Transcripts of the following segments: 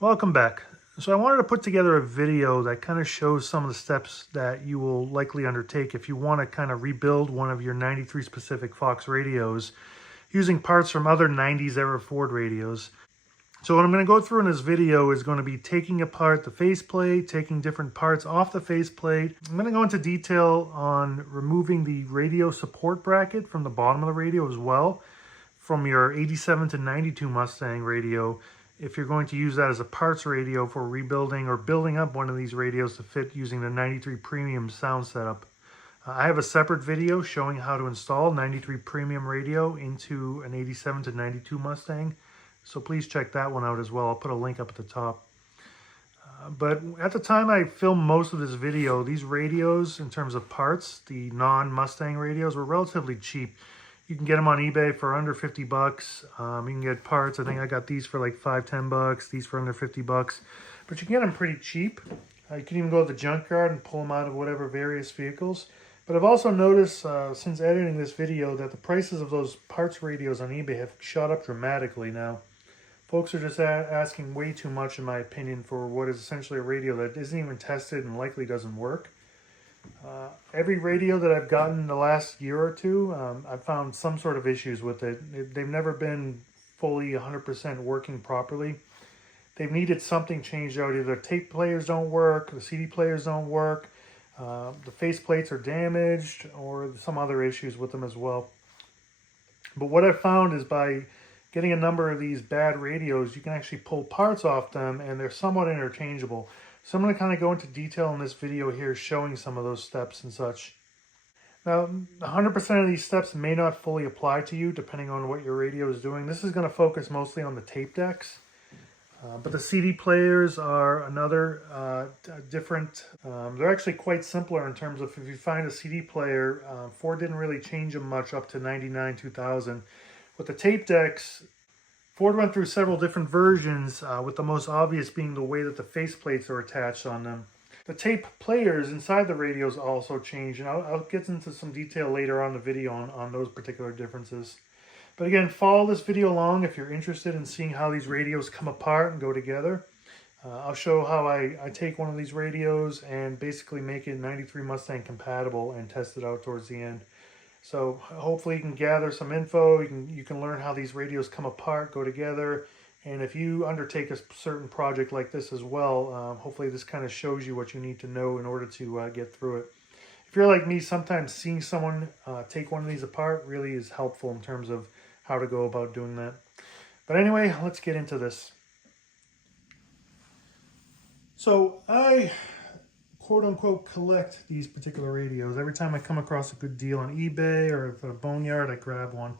Welcome back. So I wanted to put together a video that kind of shows some of the steps that you will likely undertake if you want to kind of rebuild one of your 93 specific Fox radios using parts from other 90s era Ford radios. So what I'm going to go through in this video is going to be taking apart the faceplate, taking different parts off the faceplate. I'm going to go into detail on removing the radio support bracket from the bottom of the radio as well, from your 87 to 92 Mustang radio, if you're going to use that as a parts radio for rebuilding or building up one of these radios to fit using the 93 Premium Sound setup. I have a separate video showing how to install 93 Premium radio into an 87 to 92 Mustang. So please check that one out as well. I'll put a link up at the top. But at the time I filmed most of this video, these radios, in terms of parts, the non-Mustang radios, were relatively cheap. You can get them on eBay for under 50 bucks. You can get parts. I think I got these for like $5–10, these for under 50 bucks. But you can get them pretty cheap. You can even go to the junkyard and pull them out of whatever various vehicles. But I've also noticed since editing this video that the prices of those parts radios on eBay have shot up dramatically now. Folks are just asking way too much, in my opinion, for what is essentially a radio that isn't even tested and likely doesn't work. Every radio that I've gotten in the last year or two, I've found some sort of issues with it. They've never been fully 100% working properly. They've needed something changed out. Either tape players don't work, the CD players don't work, the face plates are damaged, or some other issues with them as well. But what I've found is by getting a number of these bad radios, you can actually pull parts off them, and they're somewhat interchangeable. So I'm going to kind of go into detail in this video here, showing some of those steps and such. Now, 100% of these steps may not fully apply to you, depending on what your radio is doing. This is going to focus mostly on the tape decks. But the CD players are another different. They're actually quite simpler in terms of if you find a CD player, Ford didn't really change them much up to 99, 2000. With the tape decks, Ford went through several different versions, with the most obvious being the way that the faceplates are attached on them. The tape players inside the radios also changed, and I'll get into some detail later on in the video on those particular differences. But again, follow this video along if you're interested in seeing how these radios come apart and go together. I'll show how I take one of these radios and basically make it 93 Mustang compatible and test it out towards the end. So hopefully you can gather some info, you can learn how these radios come apart, go together, and if you undertake a certain project like this as well, hopefully this kind of shows you what you need to know in order to get through it. If you're like me, sometimes seeing someone take one of these apart really is helpful in terms of how to go about doing that. But anyway, let's get into this. So I quote-unquote collect these particular radios. Every time I come across a good deal on eBay or at a boneyard, I grab one.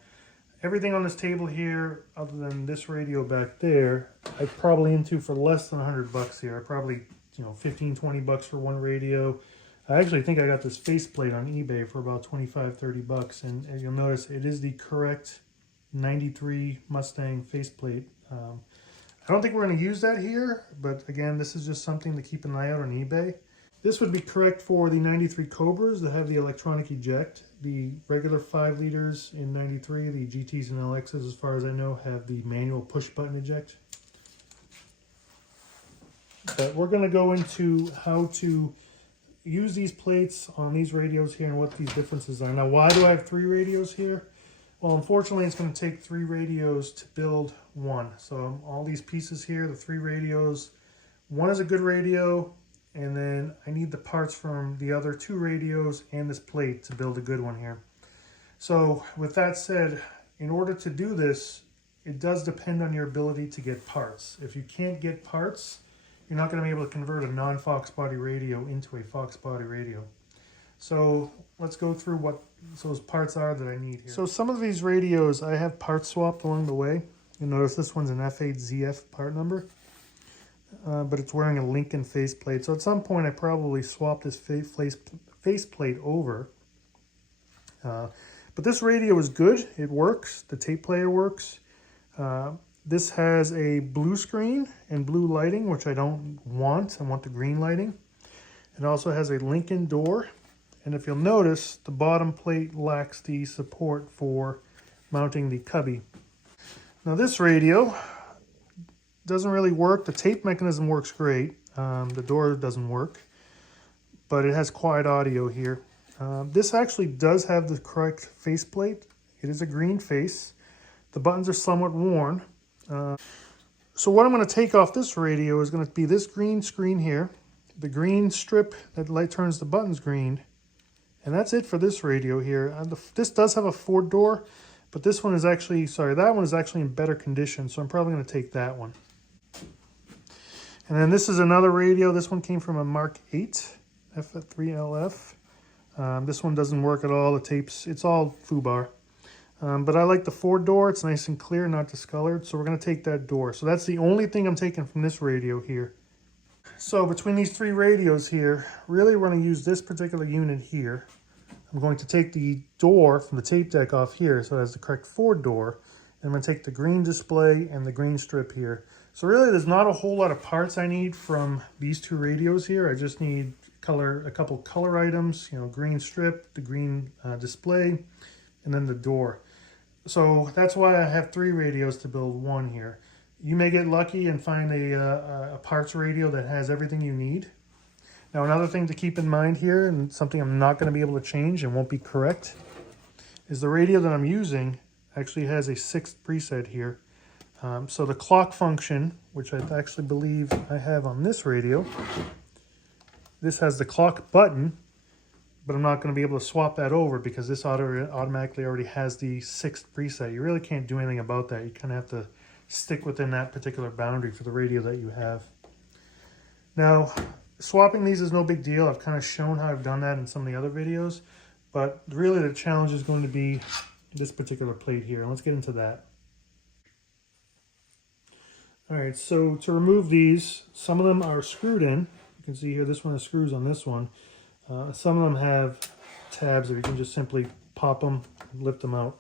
Everything on this table here, other than this radio back there, I'm probably into for less than 100 bucks here. I probably, 15, 20 bucks for one radio. I actually think I got this faceplate on eBay for about 25, 30 bucks. And as you'll notice, it is the correct 93 Mustang faceplate. I don't think we're going to use that here, but again, this is just something to keep an eye out on eBay. This would be correct for the 93 Cobras that have the electronic eject. The regular 5 liters in 93, the GTs and LXs, as far as I know, have the manual push-button eject. But we're going to go into how to use these plates on these radios here and what these differences are. Now, why do I have 3 radios here? Well, unfortunately, it's going to take 3 radios to build one. So all these pieces here, the 3 radios, one is a good radio, and then I need the parts from the other 2 radios and this plate to build a good one here. So with that said, in order to do this, it does depend on your ability to get parts. If you can't get parts, you're not going to be able to convert a non-Fox body radio into a Fox body radio. So let's go through what those parts are that I need here. So some of these radios, I have parts swapped along the way. You'll notice this one's an F8ZF part number. But it's wearing a Lincoln faceplate. So at some point I probably swapped this faceplate over. But this radio is good. It works. The tape player works. This has a blue screen and blue lighting, which I don't want. I want the green lighting. It also has a Lincoln door. And if you'll notice, the bottom plate lacks the support for mounting the cubby. Now this radio doesn't really work. The tape mechanism works great. The door doesn't work, but it has quiet audio here. This actually does have the correct faceplate. It is a green face. The buttons are somewhat worn. So what I'm going to take off this radio is going to be this green screen here, the green strip that light turns the buttons green, and that's it for this radio here. This does have a 4-door, but this one is actually, sorry, that one is actually in better condition, so I'm probably going to take that one. And then this is another radio. This one came from a Mark 8 F3LF. This one doesn't work at all. The tapes, it's all foobar. But I like the 4-door. It's nice and clear, not discolored. So we're going to take that door. So that's the only thing I'm taking from this radio here. So between these 3 radios here, really we're going to use this particular unit here. I'm going to take the door from the tape deck off here, so it has the correct 4-door. And I'm going to take the green display and the green strip here. So really there's not a whole lot of parts I need from these 2 radios here. I just need a couple color items, green strip, the green display, and then the door. So that's why I have 3 radios to build one here. You may get lucky and find a parts radio that has everything you need. Now another thing to keep in mind here, and something I'm not going to be able to change and won't be correct, is the radio that I'm using actually has a 6th preset here. So the clock function, which I actually believe I have on this radio, this has the clock button, but I'm not going to be able to swap that over because this automatically already has the 6th preset. You really can't do anything about that. You kind of have to stick within that particular boundary for the radio that you have. Now, swapping these is no big deal. I've kind of shown how I've done that in some of the other videos, but really the challenge is going to be this particular plate here. Let's get into that. All right, so to remove these, some of them are screwed in. You can see here, this one has screws on this one. Some of them have tabs that you can just simply pop them and lift them out.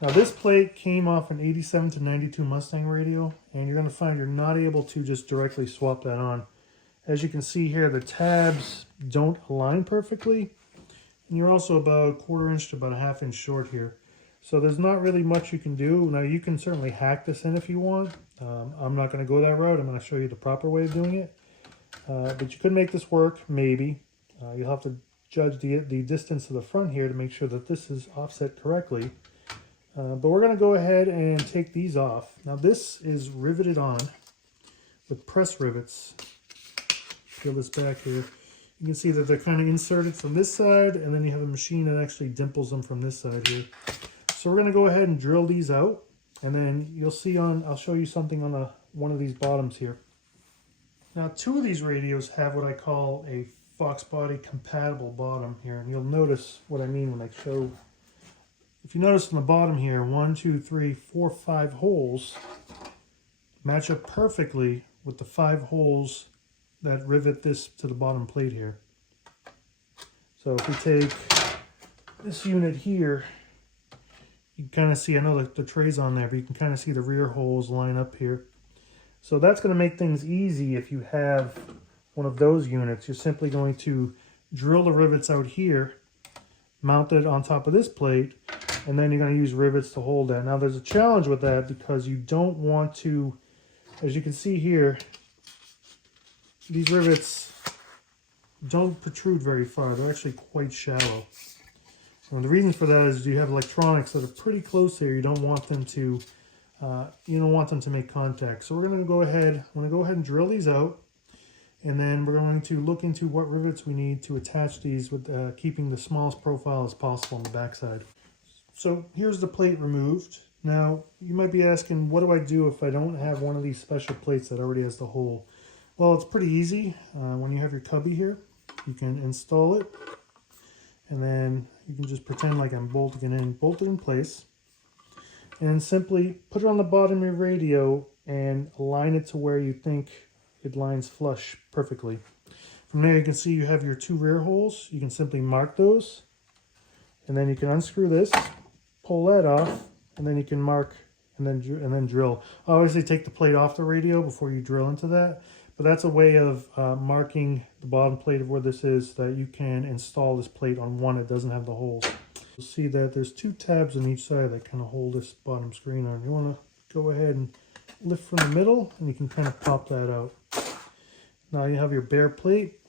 Now this plate came off an 87 to 92 Mustang radio, and you're going to find you're not able to just directly swap that on. As you can see here, the tabs don't align perfectly, and you're also about 1/4 inch to about 1/2 inch short here. So there's not really much you can do. Now you can certainly hack this in if you want. I'm not going to go that route. I'm going to show you the proper way of doing it. But you could make this work, maybe. You'll have to judge the distance to the front here to make sure that this is offset correctly. But we're going to go ahead and take these off. Now this is riveted on with press rivets. Peel this back here. You can see that they're kind of inserted from this side, and then you have a machine that actually dimples them from this side here. So we're going to go ahead and drill these out, and then you'll see I'll show you something on one of these bottoms here. Now 2 of these radios have what I call a Fox body compatible bottom here, and you'll notice what I mean when I show. If you notice on the bottom here, 1, 2, 3, 4, 5 holes match up perfectly with the 5 holes that rivet this to the bottom plate here. So if we take this unit here, you can kind of see, I know the tray's on there, but you can kind of see the rear holes line up here. So that's going to make things easy if you have one of those units. You're simply going to drill the rivets out here, mount it on top of this plate, and then you're going to use rivets to hold that. Now there's a challenge with that because you don't want to, as you can see here, these rivets don't protrude very far. They're actually quite shallow. And the reason for that is you have electronics that are pretty close here. You don't want them to make contact. So we're going to go ahead. I'm going to go ahead and drill these out, and then we're going to look into what rivets we need to attach these with keeping the smallest profile as possible on the backside. So here's the plate removed. Now you might be asking, what do I do if I don't have one of these special plates that already has the hole? Well, it's pretty easy. When you have your cubby here, you can install it, and then you can just pretend like I'm bolting it in place, and simply put it on the bottom of your radio and align it to where you think it lines flush perfectly. From there you can see you have your 2 rear holes. You can simply mark those, and then you can unscrew this, pull that off, and then you can mark and then drill. Obviously take the plate off the radio before you drill into that, but that's a way of marking the bottom plate of where this is, that you can install this plate on one that doesn't have the holes. You'll see that there's 2 tabs on each side that kind of hold this bottom screen on. You want to go ahead and lift from the middle, and you can kind of pop that out. Now you have your bare plate,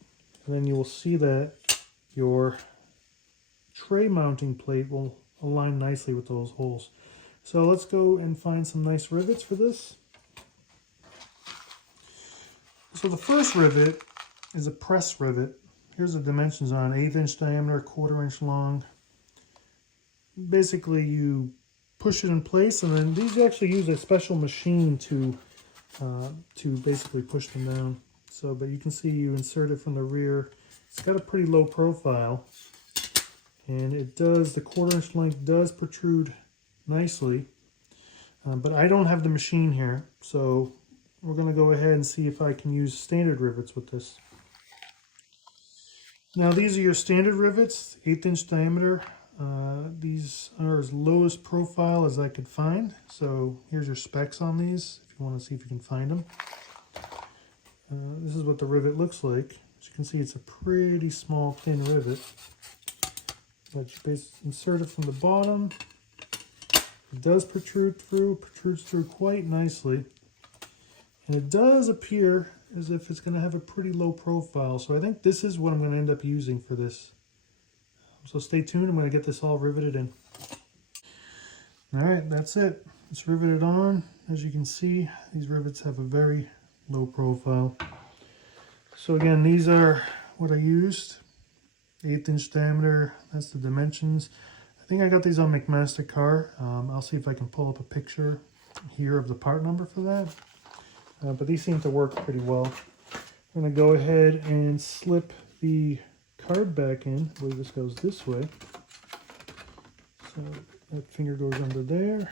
and then you will see that your tray mounting plate will align nicely with those holes. So let's go and find some nice rivets for this. So the first rivet is a press rivet. Here's the dimensions on it: 1/8 inch diameter, 1/4 inch long. Basically you push it in place, and then these actually use a special machine to basically push them down. So, but you can see you insert it from the rear. It's got a pretty low profile, and it does, the 1/4 inch length does protrude nicely, but I don't have the machine here, so we're going to go ahead and see if I can use standard rivets with this. Now these are your standard rivets, 1/8 inch diameter. These are as low as profile as I could find, so here's your specs on these if you want to see if you can find them. This is what the rivet looks like. As you can see, it's a pretty small, thin rivet. But you basically insert it from the bottom. It does protrudes through quite nicely. And it does appear as if it's going to have a pretty low profile. So I think this is what I'm going to end up using for this. So stay tuned. I'm going to get this all riveted in. All right, that's it. It's riveted on. As you can see, these rivets have a very low profile. So again, these are what I used. 1/8 inch diameter, that's the dimensions. I think I got these on McMaster-Carr. I'll see if I can pull up a picture here of the part number for that. But these seem to work pretty well. I'm going to go ahead and slip the card back in. I believe this goes this way. So that finger goes under there.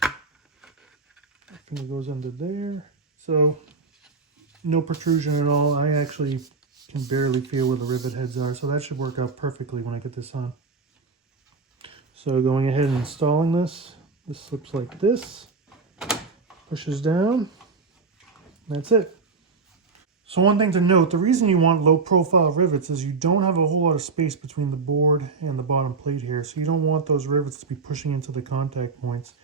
That finger goes under there. So no protrusion at all. I actually can barely feel where the rivet heads are, so that should work out perfectly when I get this on. So going ahead and installing this slips like this, pushes down, and that's it. So one thing to note, the reason you want low profile rivets is you don't have a whole lot of space between the board and the bottom plate here, so you don't want those rivets to be pushing into the contact points.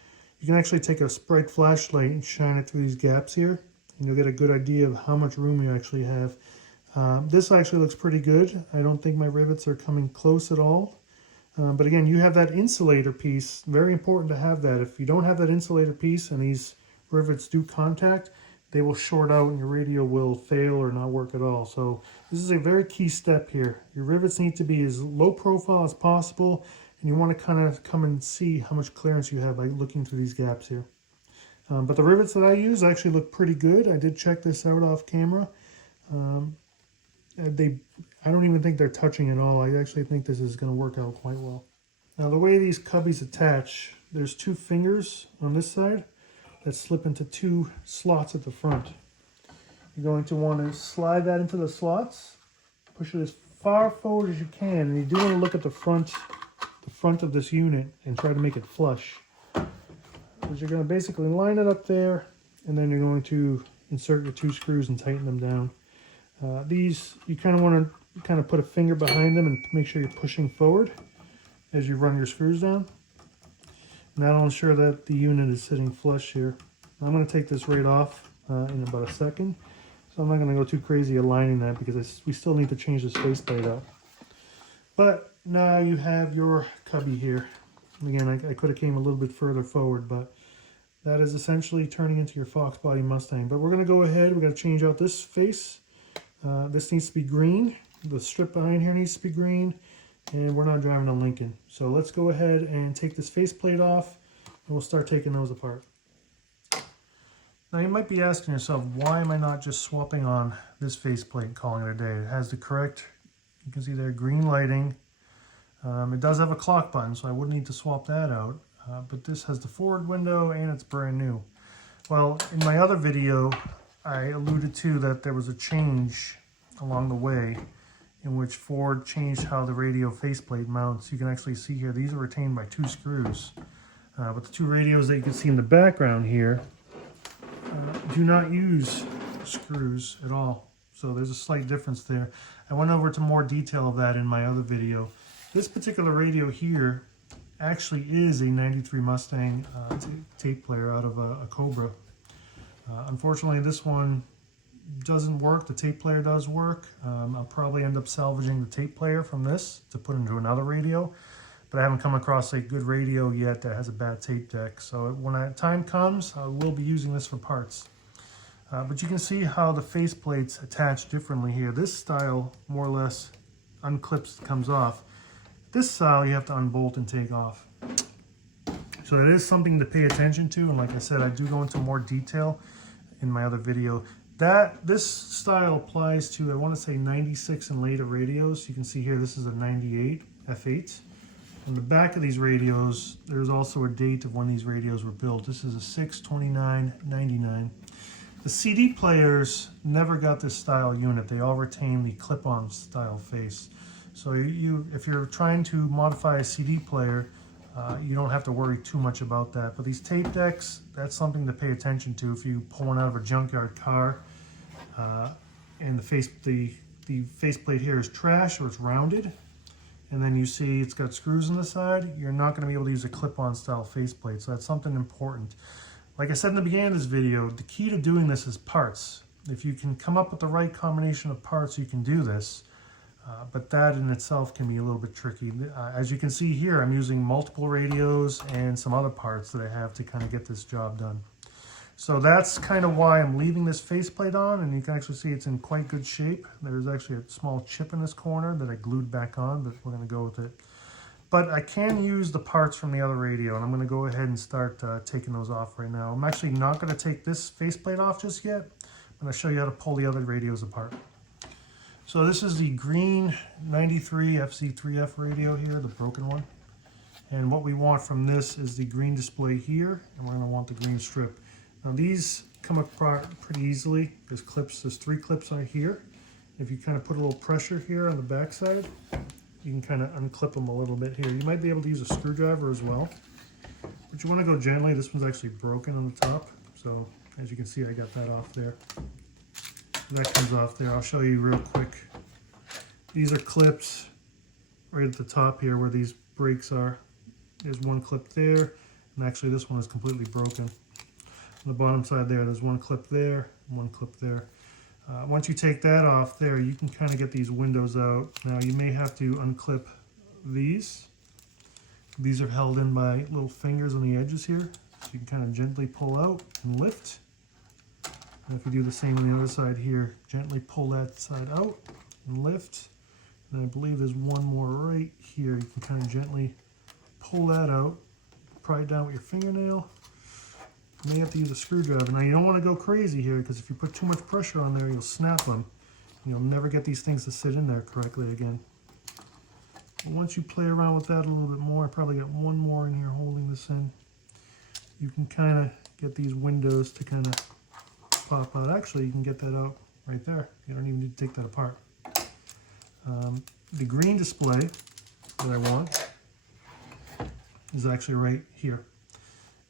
You can actually take a bright flashlight and shine it through these gaps here, and you'll get a good idea of how much room you actually have. This actually looks pretty good. I don't think my rivets are coming close at all. But again, you have that insulator piece. Very important to have that. If you don't have that insulator piece and these rivets do contact, they will short out and your radio will fail or not work at all. So this is a very key step here. Your rivets need to be as low profile as possible, and you want to kind of come and see how much clearance you have by looking through these gaps here. But the rivets that I use actually look pretty good. I did check this out off camera. I don't even think they're touching at all. I actually think this is going to work out quite well. Now the way these cubbies attach, there's 2 fingers on this side that slip into 2 slots at the front. You're going to want to slide that into the slots, push it as far forward as you can, and you do want to look at the front of this unit and try to make it flush. Because you're going to basically line it up there, and then you're going to insert your 2 screws and tighten them down. These, you kind of want to put a finger behind them and make sure you're pushing forward as you run your screws down. And that'll ensure that the unit is sitting flush here. I'm going to take this right off in about a second. So I'm not going to go too crazy aligning that because we still need to change this faceplate out. But now you have your cubby here. Again, I could have came a little bit further forward, but that is essentially turning into your Fox body Mustang. But we're going to go ahead, we're going to change out this face. This needs to be green. The strip behind here needs to be green, and we're not driving a Lincoln. So let's go ahead and take this faceplate off, and we'll start taking those apart. Now you might be asking yourself, why am I not just swapping on this faceplate and calling it a day? It has the correct, you can see there, green lighting. It does have a clock button, so I wouldn't need to swap that out. But this has the forward window, and it's brand new. Well, in my other video, I alluded to that there was a change along the way in which Ford changed how the radio faceplate mounts. You can actually see here, these are retained by 2 screws. But the 2 radios that you can see in the background here do not use screws at all. So there's a slight difference there. I went over to more detail of that in my other video. This particular radio here actually is a 93 Mustang tape player out of a Cobra. Unfortunately, this one doesn't work. The tape player does work. I'll probably end up salvaging the tape player from this to put into another radio, but I haven't come across a good radio yet that has a bad tape deck. So when that time comes, I will be using this for parts. But you can see how the faceplates attach differently here. This style more or less unclips, comes off. This style you have to unbolt and take off. So it is something to pay attention to, and like I said, I do go into more detail in my other video. This style applies to, I want to say 96 and later radios. You can see here this is a 98 F8. On the back of these radios, there's also a date of when these radios were built. This is a 6/29/99. The CD players never got this style unit. They all retain the clip-on style face. So if you're trying to modify a CD player, you don't have to worry too much about that. But these tape decks, that's something to pay attention to. If you pull one out of a junkyard car and the faceplate here is trash or it's rounded, and then you see it's got screws on the side, you're not going to be able to use a clip-on style faceplate. So that's something important. Like I said in the beginning of this video, the key to doing this is parts. If you can come up with the right combination of parts, you can do this. But that in itself can be a little bit tricky. As you can see here, I'm using multiple radios and some other parts that I have to kind of get this job done. So that's kind of why I'm leaving this faceplate on, and you can actually see it's in quite good shape. There's actually a small chip in this corner that I glued back on, but we're going to go with it. But I can use the parts from the other radio, and I'm going to go ahead and start taking those off right now. I'm actually not going to take this faceplate off just yet. I'm going to show you how to pull the other radios apart. So this is the green 93 FC3F radio here, the broken one. And what we want from this is the green display here, and we're going to want the green strip. Now these come apart pretty easily. There's 3 clips on here. If you kind of put a little pressure here on the back side, you can kind of unclip them a little bit here. You might be able to use a screwdriver as well, but you want to go gently. This one's actually broken on the top, so as you can see, I got that off there. That comes off there. I'll show you real quick. These are clips right at the top here where these brakes are. There's one clip there, and actually this one is completely broken. On the bottom side there's one clip there, one clip there. Once you take that off there, you can kind of get these windows out. Now you may have to unclip these. These are held in by little fingers on the edges here. So you can kind of gently pull out and lift. And if you do the same on the other side here, gently pull that side out and lift. And I believe there's one more right here. You can kind of gently pull that out, pry it down with your fingernail. You may have to use a screwdriver. Now you don't want to go crazy here, because if you put too much pressure on there, you'll snap them. And you'll never get these things to sit in there correctly again. But once you play around with that a little bit more, I probably got one more in here holding this in. You can kind of get these windows to kind of pop out. Actually, you can get that out right there. You don't even need to take that apart. The green display that I want is actually right here.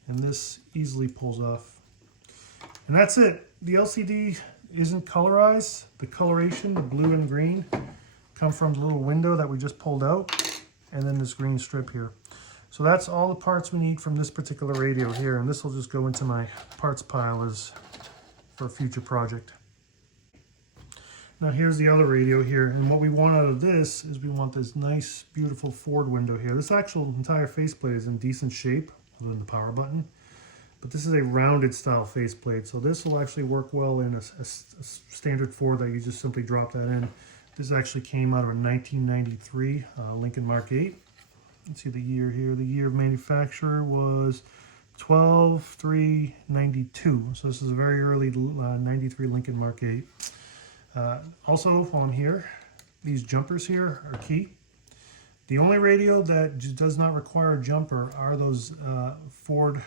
And this easily pulls off. And that's it. The LCD isn't colorized. The coloration, the blue and green, come from the little window that we just pulled out, and then this green strip here. So that's all the parts we need from this particular radio here, and this will just go into my parts pile as for a future project. Now here's the other radio here, and what we want out of this is we want this nice, beautiful forward window here. This actual entire faceplate is in decent shape, other than the power button. But this is a rounded style faceplate, so this will actually work well in a standard Ford that you just simply drop that in. This actually came out of a 1993 Lincoln Mark 8. Let's see the year here. The year of manufacture was 12/3/92. So this is a very early 93 Lincoln Mark 8. Also, while I'm here, these jumpers here are key. The only radio that does not require a jumper are those Ford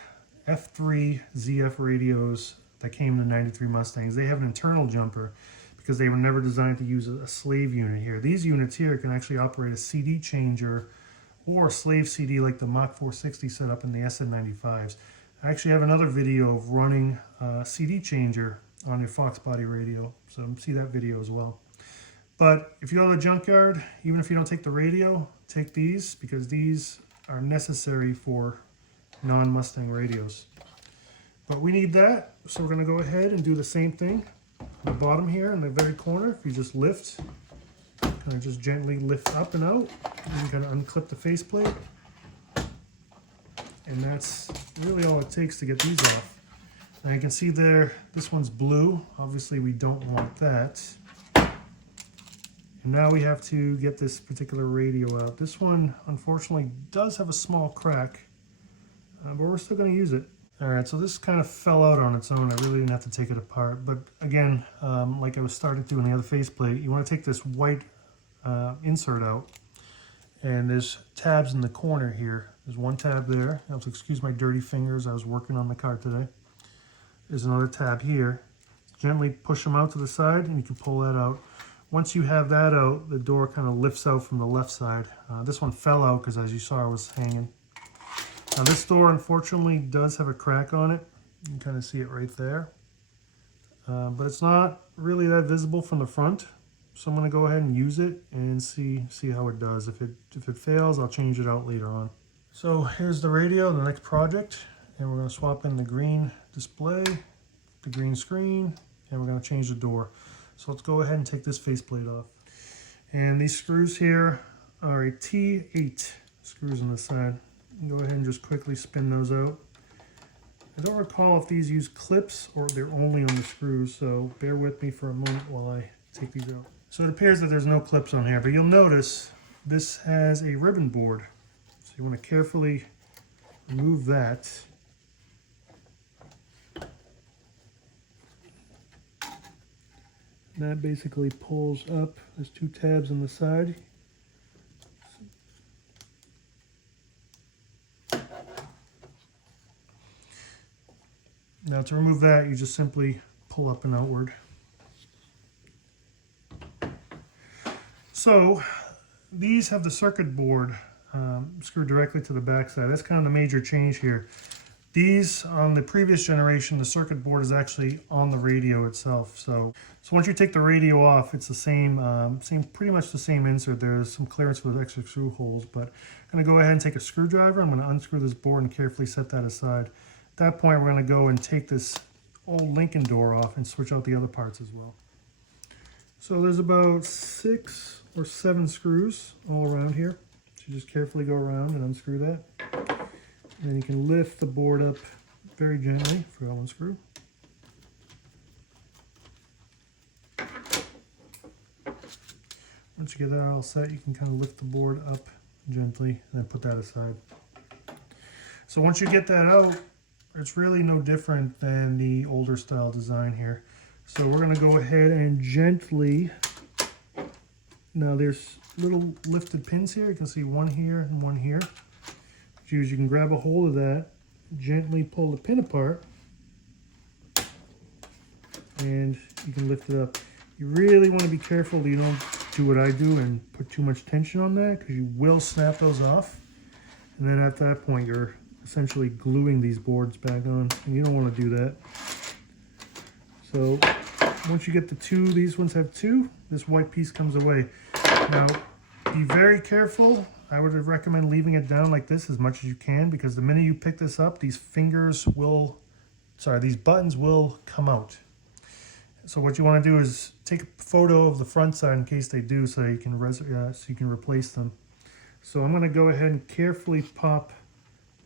F3 ZF radios that came in the 93 Mustangs. They have an internal jumper because they were never designed to use a slave unit here. These units here can actually operate a CD changer or a slave CD like the Mach 460 setup in the SN95s. I actually have another video of running a CD changer on a Fox body radio, so see that video as well. But if you go to the junkyard, even if you don't take the radio, take these, because these are necessary for non-Mustang radios. But we need that, so we're going to go ahead and do the same thing on the bottom here in the very corner. If you just lift, kind of just gently lift up and out, and you're going to unclip the faceplate. And that's really all it takes to get these off. Now you can see there, this one's blue. Obviously we don't want that. And now we have to get this particular radio out. This one, unfortunately, does have a small crack, but we're still going to use it. All right, so this kind of fell out on its own. I really didn't have to take it apart. But again, like I was starting to do on the other faceplate, you want to take this white insert out. And there's tabs in the corner here. There's one tab there. You'll have to excuse my dirty fingers. I was working on the car today. There's another tab here. Gently push them out to the side and you can pull that out. Once you have that out, the door kind of lifts out from the left side. This one fell out because, as you saw, it was hanging. Now this door, unfortunately, does have a crack on it. You can kind of see it right there. But it's not really that visible from the front. So I'm going to go ahead and use it and see how it does. If it fails, I'll change it out later on. So here's the radio, the next project. And we're going to swap in the green display, the green screen, and we're going to change the door. So let's go ahead and take this faceplate off. And these screws here are a T8 screws on the side. Go ahead and just quickly spin those out. I don't recall if these use clips or they're only on the screws, so bear with me for a moment while I take these out. So it appears that there's no clips on here, but you'll notice this has a ribbon board. So you want to carefully remove that. And that basically pulls up. There's two tabs on the side. Now to remove that, you just simply pull up and outward. So these have the circuit board screwed directly to the back side. That's kind of the major change here. These, on the previous generation, the circuit board is actually on the radio itself. So once you take the radio off, it's the same, pretty much the same insert. There's some clearance for the extra screw holes, but I'm going to go ahead and take a screwdriver. I'm going to unscrew this board and carefully set that aside. At that point, we're going to go and take this old Lincoln door off and switch out the other parts as well. So there's about 6 or 7 screws all around here. So you just carefully go around and unscrew that. And then you can lift the board up very gently for that one screw. Once you get that all set, you can kind of lift the board up gently and then put that aside. So once you get that out, it's really no different than the older style design here. So we're going to go ahead and gently, now there's little lifted pins here. You can see one here and one here. You can grab a hold of that, gently pull the pin apart, and you can lift it up. You really want to be careful that you don't do what I do and put too much tension on that, because you will snap those off. And then at that point, you're essentially gluing these boards back on, and you don't want to do that. So once you get the 2, these ones have 2, this white piece comes away. Now, be very careful. I would recommend leaving it down like this as much as you can, because the minute you pick this up, these buttons will come out. So what you want to do is take a photo of the front side in case they do, so you can replace them. So I'm going to go ahead and carefully pop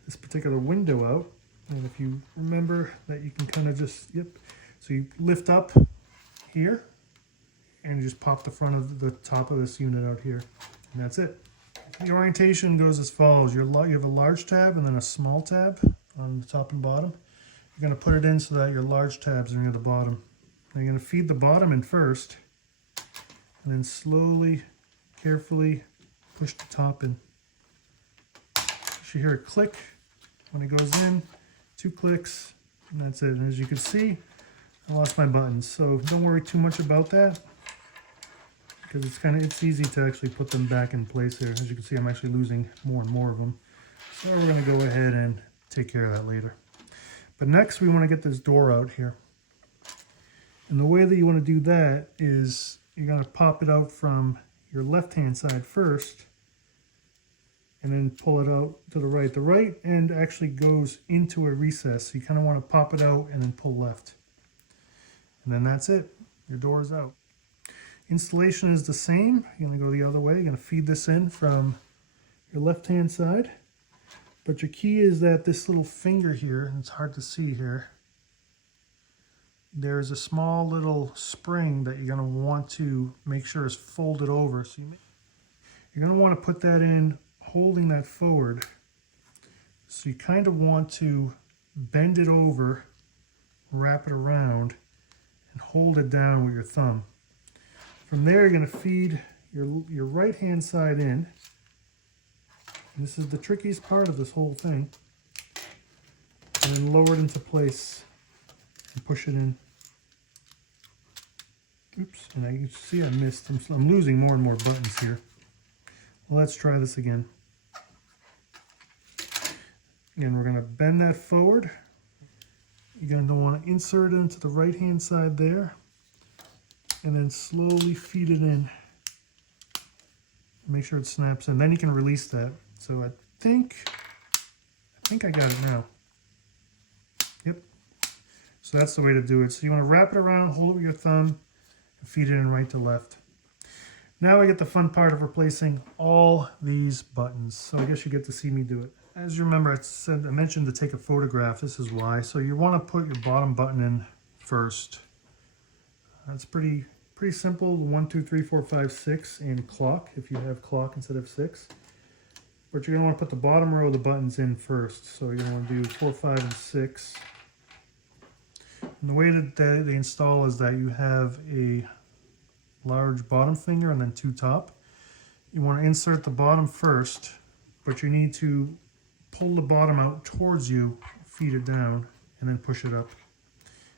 this particular window out, and if you remember that, you can kind of just so you lift up here and just pop the front of the top of this unit out here, and that's it. The orientation goes as follows. You have a large tab and then a small tab on the top and bottom. You're going to put it in so that your large tabs are near the bottom. Now you're going to feed the bottom in first, and then slowly, carefully push the top in. You should hear a click when it goes in, 2 clicks, and that's it. And as you can see, I lost my buttons, so don't worry too much about that, because it's easy to actually put them back in place here. As you can see, I'm actually losing more and more of them. So we're going to go ahead and take care of that later. But next, we want to get this door out here. And the way that you want to do that is you're going to pop it out from your left-hand side first, and then pull it out to the right. The right end actually goes into a recess, so you kind of want to pop it out and then pull left. And then that's it. Your door is out. Installation is the same. You're going to go the other way. You're going to feed this in from your left-hand side. But your key is that this little finger here, and it's hard to see here, there's a small little spring that you're going to want to make sure is folded over. So you're going to want to put that in, holding that forward. So you kind of want to bend it over, wrap it around, and hold it down with your thumb. From there, you're going to feed your right-hand side in. And this is the trickiest part of this whole thing. And then lower it into place and push it in. Oops, and you can see I missed. I'm losing more and more buttons here. Well, let's try this again. Again, we're going to bend that forward. You're going to want to insert it into the right-hand side there. And then slowly feed it in. Make sure it snaps in. Then you can release that. So I think I got it now. Yep. So that's the way to do it. So you want to wrap it around, hold it with your thumb, and feed it in right to left. Now we get the fun part of replacing all these buttons. So I guess you get to see me do it. As you remember, I mentioned to take a photograph. This is why. So you want to put your bottom button in first. That's pretty simple. 1, 2, 3, 4, 5, 6, and clock if you have clock instead of 6. But you're going to want to put the bottom row of the buttons in first. So you're going to want to do 4, 5, and 6. And the way that they install is that you have a large bottom finger and then 2 top. You want to insert the bottom first, but you need to pull the bottom out towards you, feed it down, and then push it up.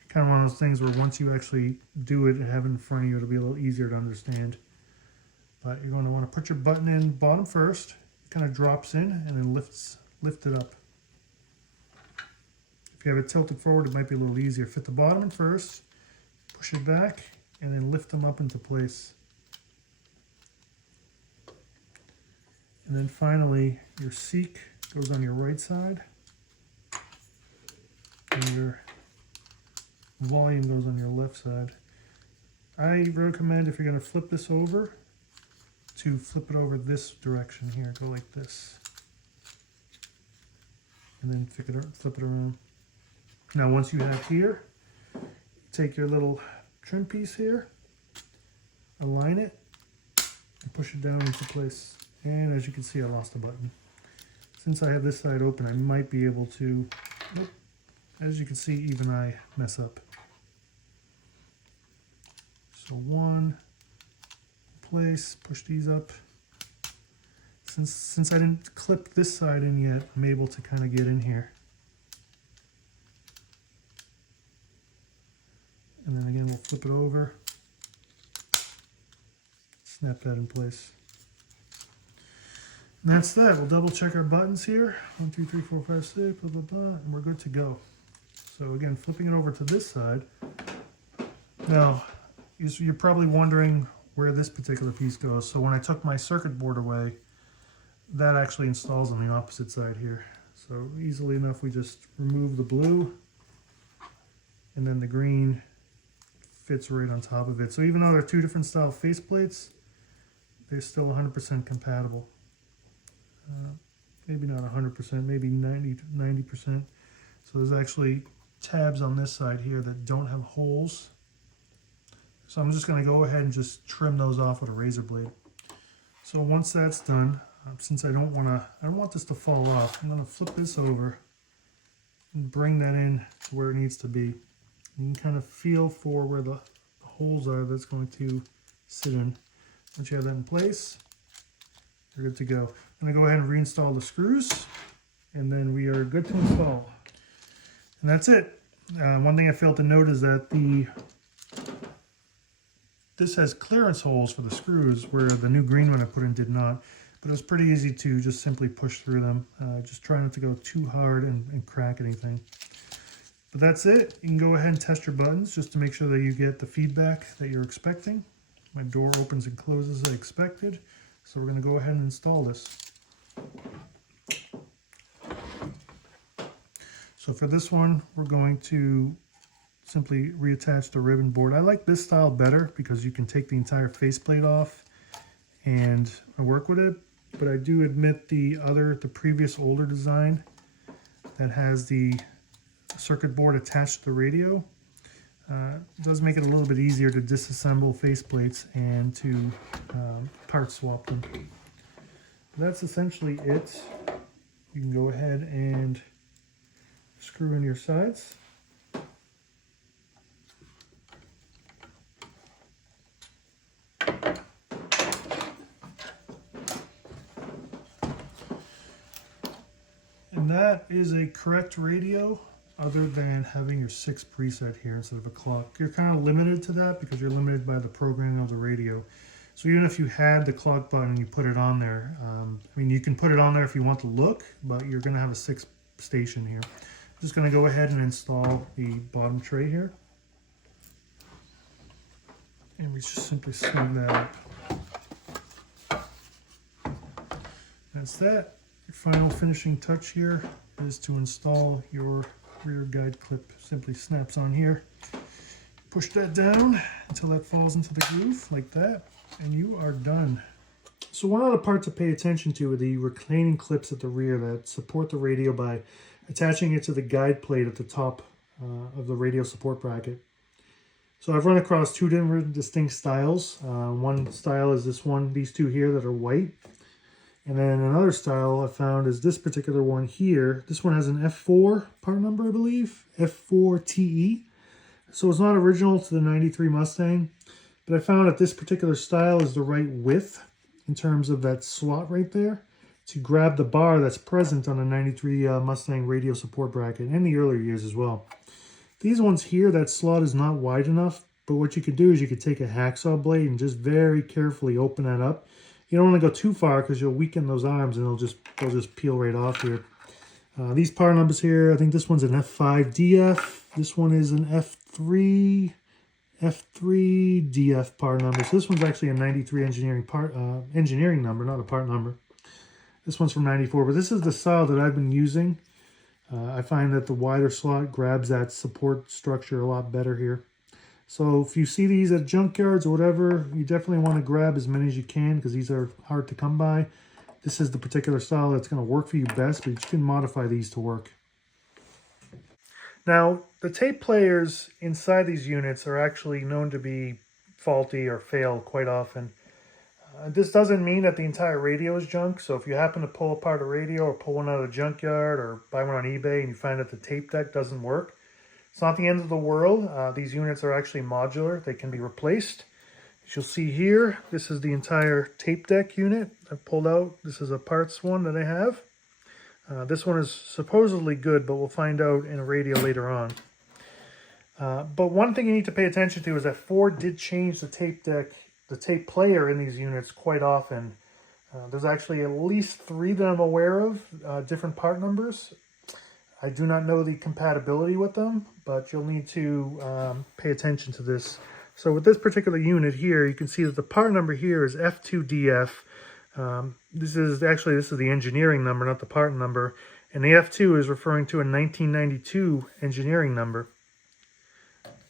Kind of one of those things where once you actually do it and have it in front of you, it'll be a little easier to understand. But you're going to want to put your button in bottom first. It kind of drops in and then lift it up. If you have it tilted forward, it might be a little easier. Fit the bottom in first, push it back, and then lift them up into place. And then finally, your seek goes on your right side, and your volume goes on your left side. I recommend, if you're going to flip this over, to flip it over this direction here. Go like this. And then flip it around. Now once you have here, take your little trim piece here, align it, and push it down into place. And as you can see, I lost a button. Since I have this side open, I might be able to, nope. As you can see, even I mess up. So 1, place, push these up. Since I didn't clip this side in yet, I'm able to kind of get in here. And then again, we'll flip it over, snap that in place. And that's that. We'll double check our buttons here. 1, 2, 3, 4, 5, 6, blah, blah, blah, and we're good to go. So again, flipping it over to this side. Now, you're probably wondering where this particular piece goes. So when I took my circuit board away, that actually installs on the opposite side here. So easily enough, we just remove the blue, and then the green fits right on top of it. So even though they're 2 different style faceplates, they're still 100% compatible. Maybe not 100%, maybe 90%. So there's actually tabs on this side here that don't have holes. So I'm just going to go ahead and just trim those off with a razor blade. So once that's done, since I don't want this to fall off, I'm going to flip this over and bring that in to where it needs to be. You can kind of feel for where the holes are that's going to sit in. Once you have that in place, you're good to go. I'm going to go ahead and reinstall the screws, and then we are good to install. And that's it. One thing I failed to note is that this has clearance holes for the screws, where the new green one I put in did not. But it was pretty easy to just simply push through them. Just try not to go too hard and crack anything. But that's it. You can go ahead and test your buttons just to make sure that you get the feedback that you're expecting. My door opens and closes as expected. So we're going to go ahead and install this. So for this one, we're going to simply reattach the ribbon board. I like this style better because you can take the entire faceplate off and work with it. But I do admit the previous older design that has the circuit board attached to the radio does make it a little bit easier to disassemble faceplates and to part swap them. That's essentially it. You can go ahead and screw in your sides. And that is a correct radio, other than having your 6 preset here instead of a clock. You're kind of limited to that because you're limited by the programming of the radio. So even if you had the clock button and you put it on there, I mean, you can put it on there if you want the look, but you're going to have a 6 station here. I'm just going to go ahead and install the bottom tray here. And we just simply snug that up. That's that. Your final finishing touch here is to install your rear guide clip. Simply snaps on here. Push that down until that falls into the groove like that, and you are done. So one other part to pay attention to are the reclining clips at the rear that support the radio by attaching it to the guide plate at the top of the radio support bracket. So I've run across 2 different distinct styles. One style is this one, these 2 here that are white. And then another style I found is this particular one here. This one has an F4 part number, I believe, F4TE. So it's not original to the 93 Mustang, but I found that this particular style is the right width in terms of that slot right there to grab the bar that's present on the 93 Mustang radio support bracket and the earlier years as well. These ones here, that slot is not wide enough, but what you could do is you could take a hacksaw blade and just very carefully open that up. You don't want to go too far because you'll weaken those arms and they'll just peel right off here. These part numbers here, I think this one's an F5DF. This one is an F3DF part number. So this one's actually a 93 engineering number, not a part number. This one's from 94, but this is the style that I've been using. I find that the wider slot grabs that support structure a lot better here. So if you see these at junkyards or whatever, you definitely want to grab as many as you can because these are hard to come by. This is the particular style that's going to work for you best, but you can modify these to work. Now, the tape players inside these units are actually known to be faulty or fail quite often. This doesn't mean that the entire radio is junk, so if you happen to pull apart a radio or pull one out of the junkyard or buy one on eBay and you find that the tape deck doesn't work, it's not the end of the world. These units are actually modular. They can be replaced. As you'll see here, this is the entire tape deck unit I've pulled out. This is a parts one that I have. This one is supposedly good, but we'll find out in a radio later on. But one thing you need to pay attention to is that Ford did change the tape deck, the tape player in these units quite often. There's actually at least 3 that I'm aware of, different part numbers. I do not know the compatibility with them, but you'll need to pay attention to this. So with this particular unit here, you can see that the part number here is F2DF. This is the engineering number, not the part number. And the F2 is referring to a 1992 engineering number.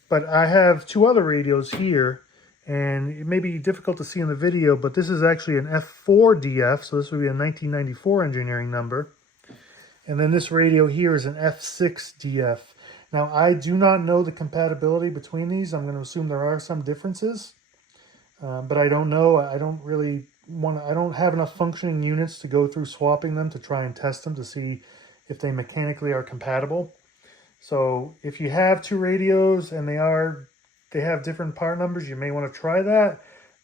But I have 2 other radios here, and it may be difficult to see in the video, but this is actually an F4DF, so this would be a 1994 engineering number. And then this radio here is an F6DF. Now, I do not know the compatibility between these. I'm going to assume there are some differences, but I don't know. I don't have enough functioning units to go through swapping them to try and test them to see if they mechanically are compatible. So if you have 2 radios and they have different part numbers, you may want to try that.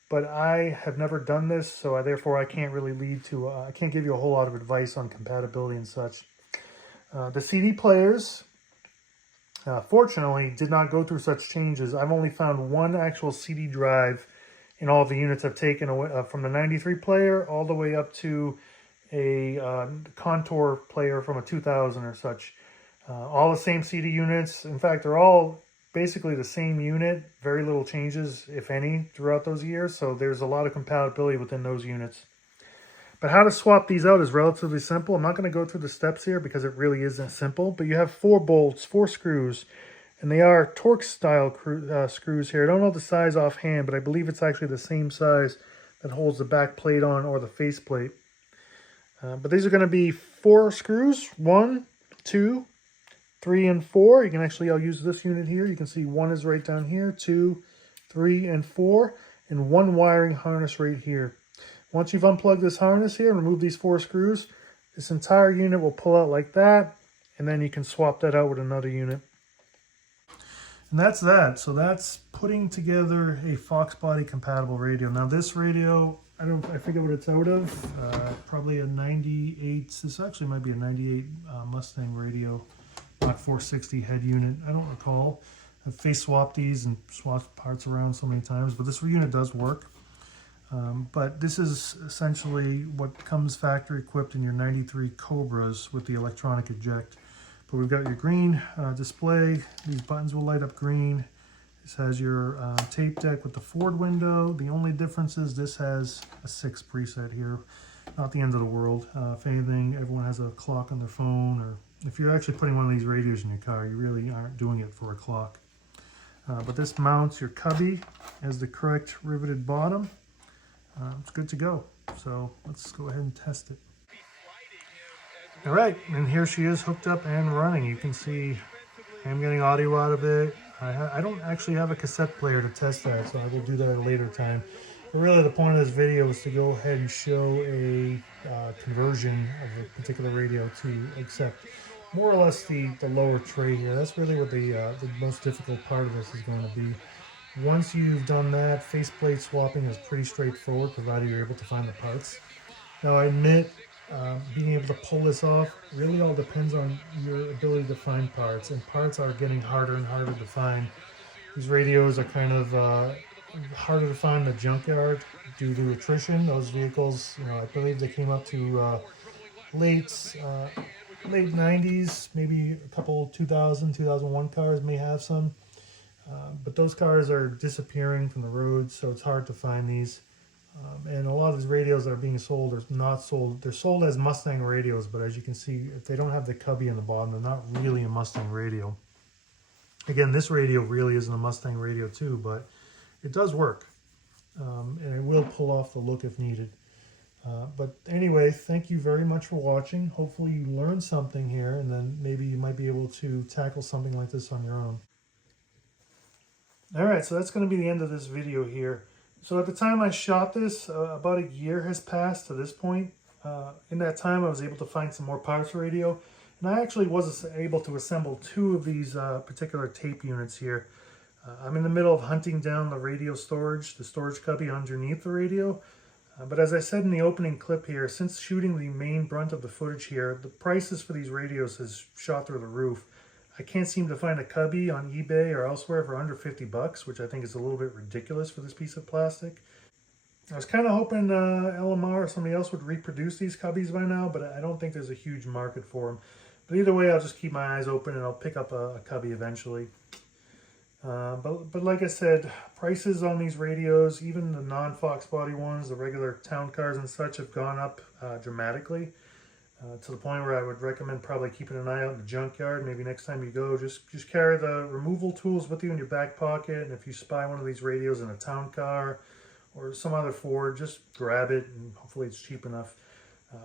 But I have never done this, so therefore I can't really I can't give you a whole lot of advice on compatibility and such. The CD players, fortunately, did not go through such changes. I've only found 1 actual CD drive in all the units I've taken away, from the 93 player all the way up to a Contour player from a 2000 or such. All the same CD units. In fact, they're all basically the same unit, very little changes, if any, throughout those years. So there's a lot of compatibility within those units. But how to swap these out is relatively simple. I'm not going to go through the steps here because it really isn't simple. But you have 4 bolts, 4 screws, and they are Torx style screws here. I don't know the size offhand, but I believe it's actually the same size that holds the back plate on or the face plate. But these are going to be 4 screws, 1, 2, 3, and 4. You can actually, I'll use this unit here. You can see 1 is right down here, 2, 3, and 4, and 1 wiring harness right here. Once you've unplugged this harness here and removed these 4 screws, this entire unit will pull out like that, and then you can swap that out with another unit. And that's that. So that's putting together a Fox body compatible radio. Now this radio, I forget what it's out of. Probably a 98. This actually might be a 98 Mustang radio, Mach 460 head unit. I don't recall. I've face swapped these and swapped parts around so many times, but this unit does work. But this is essentially what comes factory equipped in your 93 Cobras with the electronic eject. But we've got your green display. These buttons will light up green. This has your tape deck with the Ford window. The only difference is this has a 6 preset here. Not the end of the world. If anything, everyone has a clock on their phone, or if you're actually putting one of these radios in your car, you really aren't doing it for a clock. But this mounts your cubby as the correct riveted bottom. It's good to go. So let's go ahead and test it. All right, and here she is hooked up and running. You can see I'm getting audio out of it. I don't actually have a cassette player to test that, so I will do that at a later time. But really the point of this video is to go ahead and show a conversion of a particular radio to accept more or less the lower tray here. That's really what the most difficult part of this is going to be. Once you've done that, faceplate swapping is pretty straightforward, provided you're able to find the parts. Now I admit, being able to pull this off really all depends on your ability to find parts, and parts are getting harder and harder to find. These radios are kind of harder to find in the junkyard due to attrition. Those vehicles, you know, I believe they came up to late 90s, maybe a couple 2001 cars may have some. But those cars are disappearing from the roads, so it's hard to find these. And a lot of these radios that are being sold are not sold. They're sold as Mustang radios, but as you can see, if they don't have the cubby in the bottom, they're not really a Mustang radio. Again, this radio really isn't a Mustang radio too, but it does work. And it will pull off the look if needed. But anyway, thank you very much for watching. Hopefully you learned something here, and then maybe you might be able to tackle something like this on your own. Alright, so that's going to be the end of this video here. So at the time I shot this, about a year has passed to this point. In that time I was able to find some more parts for radio, and I actually was able to assemble 2 of these particular tape units here. I'm in the middle of hunting down the radio storage, the storage cubby underneath the radio. But as I said in the opening clip here, since shooting the main brunt of the footage here, the prices for these radios has shot through the roof. I can't seem to find a cubby on eBay or elsewhere for under 50 bucks, which I think is a little bit ridiculous for this piece of plastic. I was kind of hoping LMR or somebody else would reproduce these cubbies by now, but I don't think there's a huge market for them. But either way, I'll just keep my eyes open and I'll pick up a cubby eventually. But like I said, prices on these radios, even the non-Fox body ones, the regular town cars and such, have gone up dramatically. To the point where I would recommend probably keeping an eye out in the junkyard. Maybe next time you go, just carry the removal tools with you in your back pocket. And if you spy one of these radios in a town car or some other Ford, just grab it, and hopefully it's cheap enough.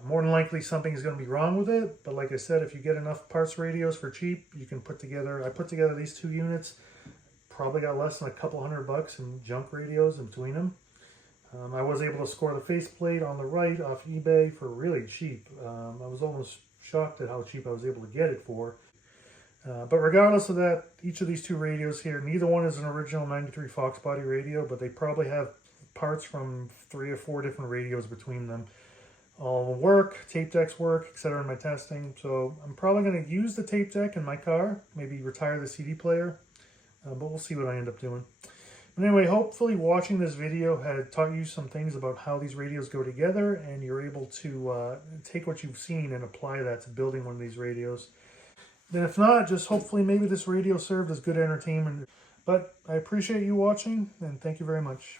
More than likely something is going to be wrong with it. But like I said, if you get enough parts radios for cheap, you can put together, I put together these 2 units. Probably got less than a couple $100 in junk radios in between them. I was able to score the faceplate on the right off eBay for really cheap. I was almost shocked at how cheap I was able to get it for. But regardless of that, each of these 2 radios here, neither one is an original 93 Fox body radio, but they probably have parts from 3 or 4 different radios between them. All work, tape decks work, etc. in my testing. So I'm probably going to use the tape deck in my car, maybe retire the CD player, but we'll see what I end up doing. But anyway, hopefully watching this video had taught you some things about how these radios go together, and you're able to take what you've seen and apply that to building one of these radios. Then if not, just hopefully maybe this radio served as good entertainment. But I appreciate you watching, and thank you very much.